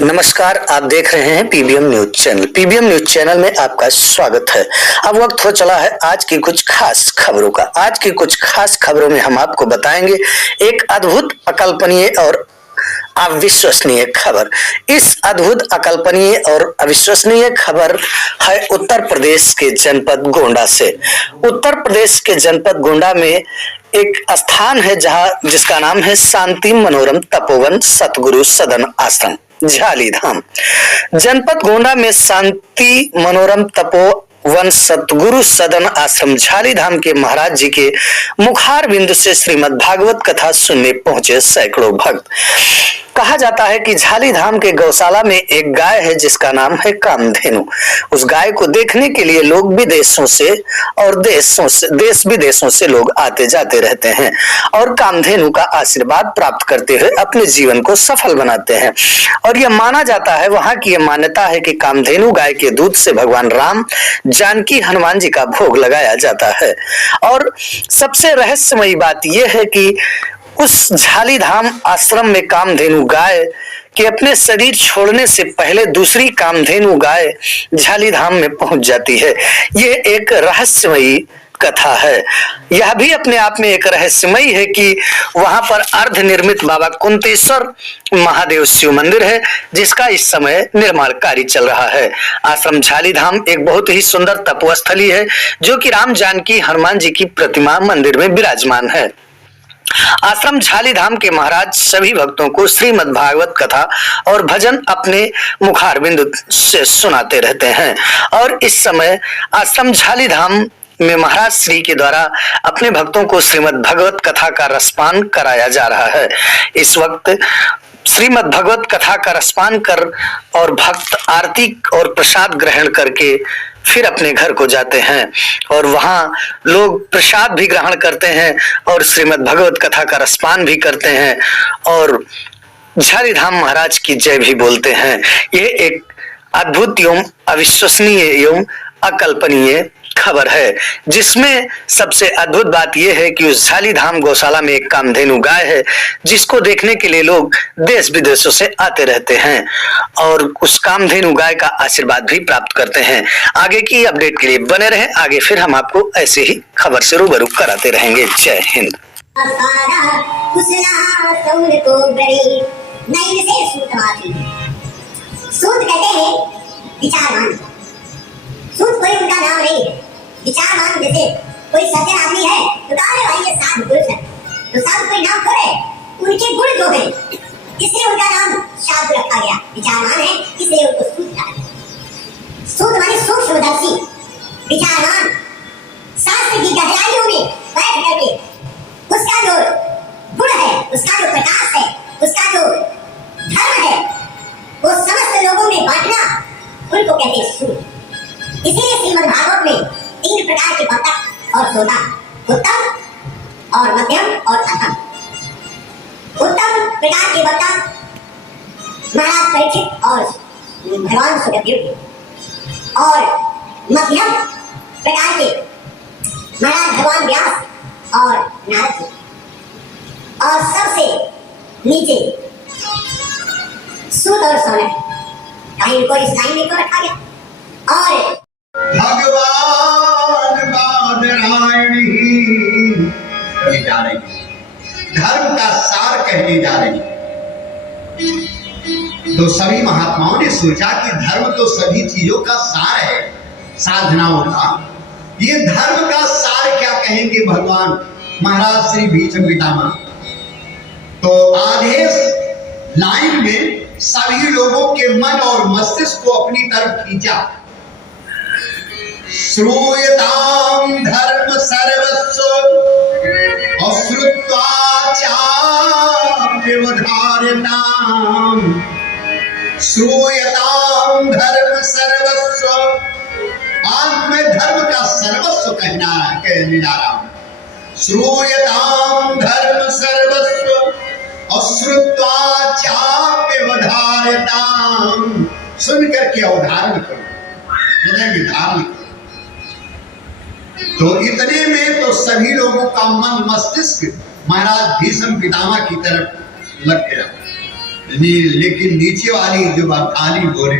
नमस्कार, आप देख रहे हैं PBM news channel. PBM news channel में आपका स्वागत है। अब वक्त हो चला है आज की कुछ खास खबरों का। आज की कुछ खास खबरों में हम आपको बताएंगे एक अद्भुत, अकल्पनीय और अविश्वसनीय खबर। इस अद्भुत, अकल्पनीय और अविश्वसनीय खबर है उत्तर प्रदेश के जनपद गोंडा से। उत्तर प्रदेश के जनपद गोंडा में एक स्थान है जिसका नाम है शांति मनोरम तपोवन सतगुरु सदन आश्रम झाली धाम। जनपद गोंडा में शांति मनोरम तपोवन सतगुरु सदन आश्रम झाली धाम के महाराज जी के मुखार बिंदु से श्रीमद् भागवत कथा सुनने पहुंचे सैकड़ों भक्त। कहा जाता है कि झाली धाम के गौशाला में एक गाय है जिसका नाम है कामधेनु। उस गाय को देखने के लिए लोग विदेशों से और देश विदेशों से लोग आते जाते रहते हैं और कामधेनु का आशीर्वाद प्राप्त करते हुए अपने जीवन को सफल बनाते हैं। और यह माना जाता है, वहां की यह मान्यता है कि कामधेनु गाय के दूध से भगवान राम, जानकी, हनुमान जी का भोग लगाया जाता है। और सबसे रहस्यमयी बात यह है कि उस झाली धाम आश्रम में कामधेनु गाय के अपने शरीर छोड़ने से पहले दूसरी कामधेनु गाय झाली धाम में पहुंच जाती है। ये एक रहस्यमयी कथा है। यह भी अपने आप में एक रहस्यमयी है कि वहां पर अर्ध निर्मित बाबा कुंतेश्वर महादेव शिव मंदिर है जिसका इस समय निर्माण कार्य चल रहा है। आश्रम झाली धाम एक बहुत ही सुंदर तपोस्थली है जो कि राम, जानकी, हनुमान जी की प्रतिमा मंदिर में विराजमान है। आश्रम झाली धाम के महाराज सभी भक्तों को श्रीमद् भागवत कथा और भजन अपने मुखार बिंदु से सुनाते रहते हैं। और इस समय आश्रम झाली धाम में महाराज श्री के द्वारा अपने भक्तों को श्रीमद् भागवत कथा का रसपान कराया जा रहा है। इस वक्त श्रीमद् भागवत कथा का रसपान कर और भक्त आरती और प्रसाद ग्रहण करके फिर अपने घर को जाते हैं और वहां लोग प्रसाद भी ग्रहण करते हैं और श्रीमद् भागवत कथा का रसपान भी करते हैं और झाली धाम महाराज की जय भी बोलते हैं। यह एक अद्भुत एवं अविश्वसनीय एवं अकल्पनीय खबर है जिसमें सबसे अद्भुत बात यह है कि उस झाली धाम गौशाला में एक कामधेनु गाय है जिसको देखने के लिए लोग देश विदेशों से आते रहते हैं और उस कामधेनु गाय का आशीर्वाद भी प्राप्त करते हैं। आगे की अपडेट के लिए बने रहें, आगे फिर हम आपको ऐसे ही खबर से रूबरू कराते रहेंगे। जय हिंद। सूद कोई उनका नाम नहीं है, विचारवान जैसे कोई सज्जन आदमी है तो कहा भाई ये साधु पुरुष है, तो साधु कोई नाम थोड़े, उनके गुण जो है इसलिए उनका नाम साधु रखा गया। विचारवान है इसलिए उनको सूद कहा गया। सूद माने सूक्ष्मदर्शी, विचारवान, शास्त्र की गहराइयों में बैठ करके उसका जो गुण है, उसका जो प्रकाश है, उसका जो धर्म है वो समस्त लोगों में बांटना, उनको कहते हैं सूद। इसीलिए श्रीमद् भागवत में 3 प्रकार के बतख और श्रोता, उत्तम और मध्यम और अधम। उत्तम प्रकार के बतख महाराज परीक्षित और भगवान सुखदेव और मध्यम प्रकार के महाराज भगवान व्यास और नारद जी और सबसे नीचे सूद और सौनक। कहीं इनको इस लाइन में क्यों रखा गया? और भगवान बादरायणी ये जा रही धर्म का सार कहने जा रही। तो सभी महात्माओं ने सोचा कि धर्म तो सभी चीजों का सार है, साधनाओं का। ये धर्म का सार क्या कहेंगे भगवान महाराज श्री भीष्म पितामह। तो आधे लाइन में सभी लोगों के मन और मस्तिष्क को अपनी तरफ खींचा। श्रूयताम धर्म सर्वस्व अश्रुत्वा चाप्यवधार्यताम। श्रूयताम धर्म सर्वस्व, आज मैं धर्म का सर्वस्व कहने जा रहा हूं। श्रूयताम धर्म सर्वस्व अश्रुत्वा चाप्यवधार्यताम। सुन करके अवधारण करो, हृदय में धारण करो। तो इतने में तो सभी लोगों का मन मस्तिष्क महाराज भीष्म पितामह की तरफ लग गया। लेकिन नीचे वाली जो थाली बोले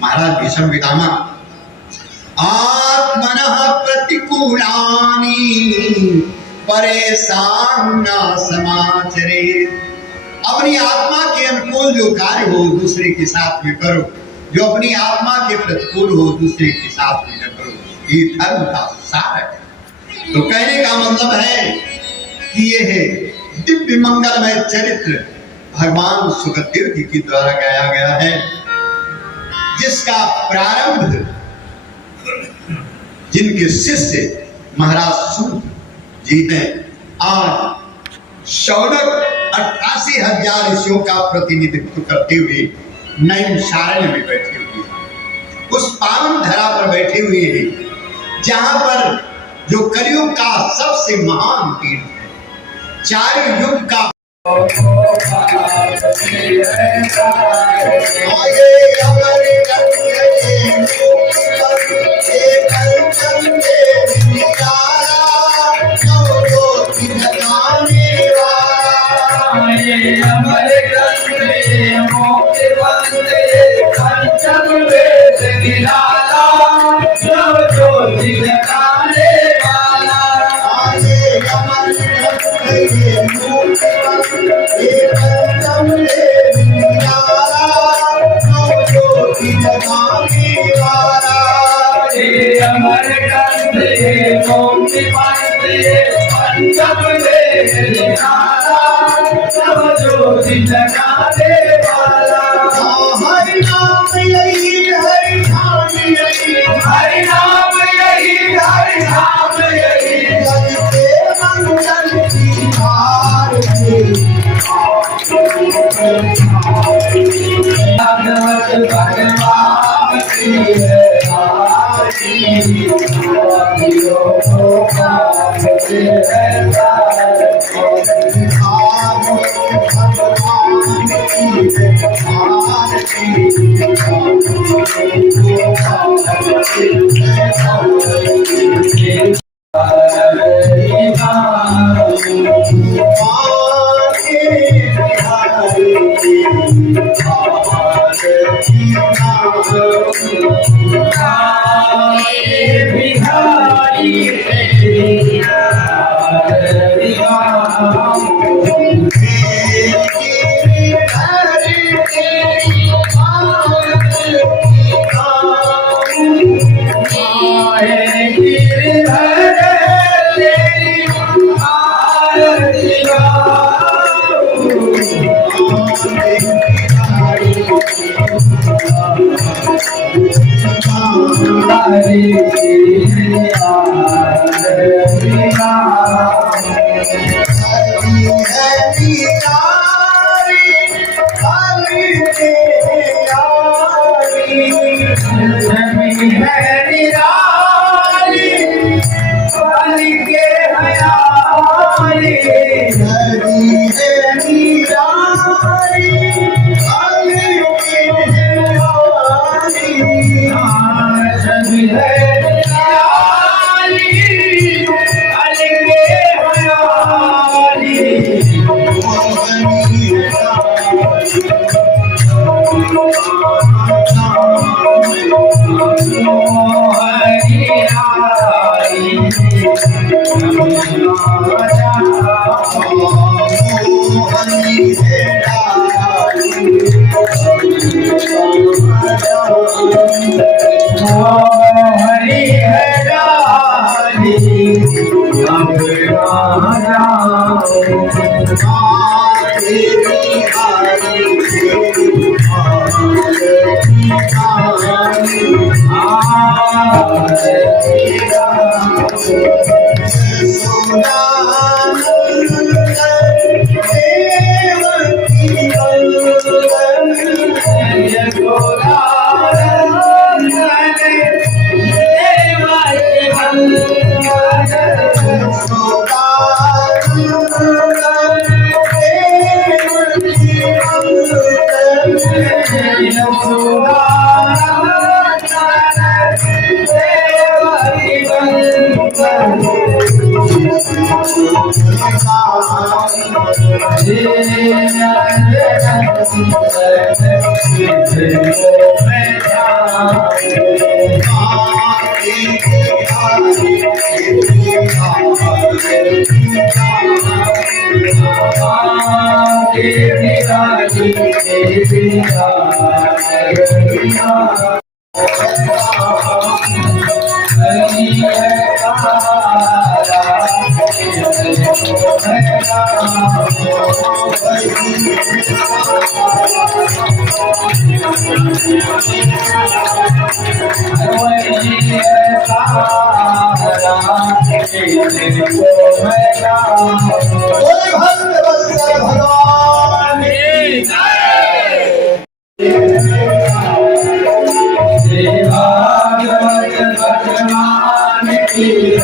महाराज भीष्म पितामह, आत्मनः प्रतिकूलानि परेशान न समाचरेत्। अपनी आत्मा के अनुकूल जो कार्य हो दूसरे के साथ में करो, जो अपनी आत्मा के प्रतिकूल हो दूसरे के साथ में न करो। ये धर्म का सार है। तो कहने का मतलब है कि ये है दिव्य मंगलमय चरित्र भगवान सुखदेव जी के द्वारा गाया गया है, जिसका प्रारंभ जिनके शिष्य महाराज सूत जी ने आज शौनक 88,000 ऋषियों का प्रतिनिधित्व करते हुए नैमिषारण्य में बैठे हुए, उस पावन धरा पर बैठे हुए हैं जहां पर जो कलयुग का सबसे महान तीर्थ है, 4 युग का बोले भक्त वत्सल भगवान की भागवत भगवान की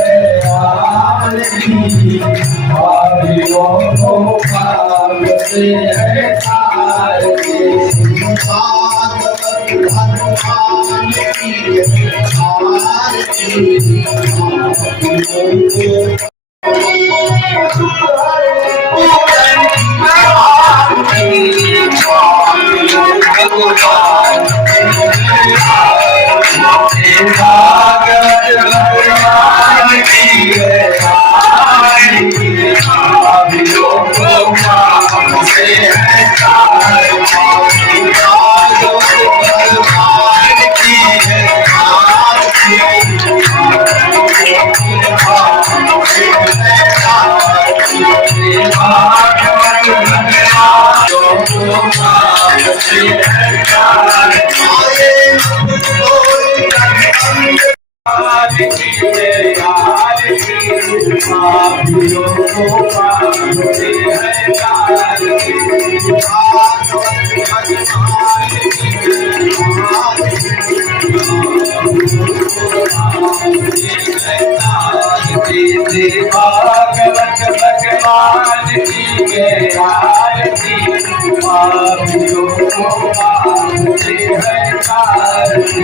आरती। भागवत भगवान की जय आरती पापियों को मानते हैं आरती।